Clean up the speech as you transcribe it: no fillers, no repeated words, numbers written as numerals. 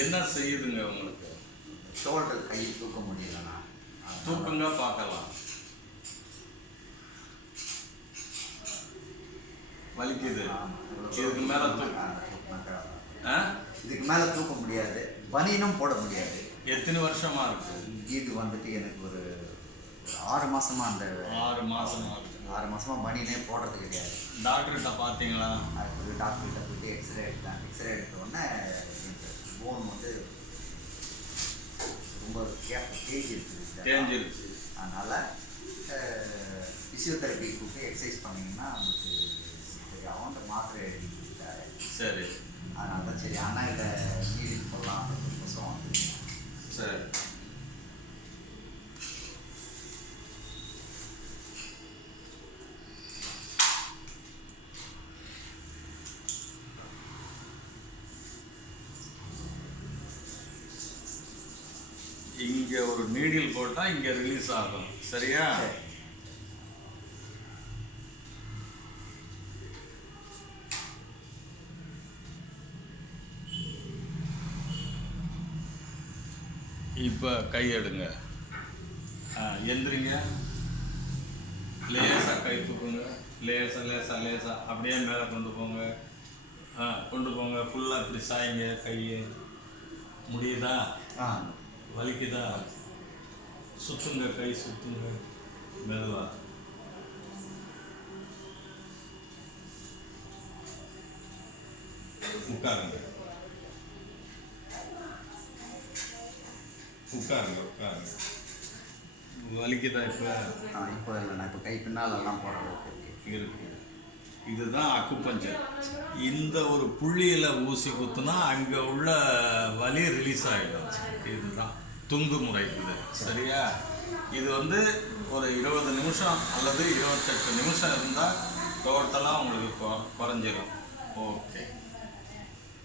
என்ன செய்யுதுங்க உங்களுக்கு? ஷோல்டர் கை தூக்க முடியலண்ணா. தூக்குங்க பார்க்கலாம். வலிக்குது. இதுக்கு மேலே இதுக்கு மேலே தூக்க முடியாது. பனியனும் போட முடியாது. எத்தனை வருஷமா இருக்கு இது வந்துட்டு? எனக்கு ஒரு 6 மாசமா. அந்த 6 மாசமா இருக்கு. 6 மாசமா பனியனே போடுறது கிடையாது. டாக்டர்கிட்ட பார்த்தீங்களா? அதுக்கு டாக்டர்கிட்ட போயிட்டு எக்ஸ்ரே எடுத்தாங்க. எக்ஸ்ரே எடுத்த உடனே போன் வந்து ரொம்ப தேஞ்சிருச்சு. அதனால் ஃபிசியோதெரப்பி கூப்பிட்டு எக்ஸசைஸ் பண்ணிங்கன்னா உங்களுக்கு தெரியும். அந்த மாத்திரை எழுதி கொடுத்தாரு. சரி. அதனால தான் சரி அண்ணா கிட்ட நீடில் போடலாம் புதுசம். சரி. இங்கே ஒரு நீடில் போட்டால் இங்கே ரிலீஸ் ஆகும். சரியா? இப்போ கை எடுங்க. எந்திரிங்க. லேசாக கை தூக்குங்க. லேசாக அப்படியே மேலே கொண்டு போங்க. கொண்டு போங்க. ஃபுல்லாக இப்படி சாய்ங்க. கையை முடியுதா? வலிக்குதா? சுற்றுங்க. கை சுற்றுங்க. மெதுவா. உட்காருங்க. வலிக்குதா? இப்போ இல்லைண்ணா. இப்போ கை பின்னாலெல்லாம் போடுறது இருக்கு. இதுதான் அக்குபஞ்சர். இந்த ஒரு புள்ளியில் ஊசி குத்துனா அங்கே உள்ள வலி ரிலீஸ் ஆகிடும். இதுதான் துங்கு முறை. இது சரியா? இது வந்து ஒரு 20 நிமிஷம் அல்லது 28 நிமிஷம் இருந்தால் டோட்டலாக உங்களுக்கு குறைஞ்சிடும். ஓகே.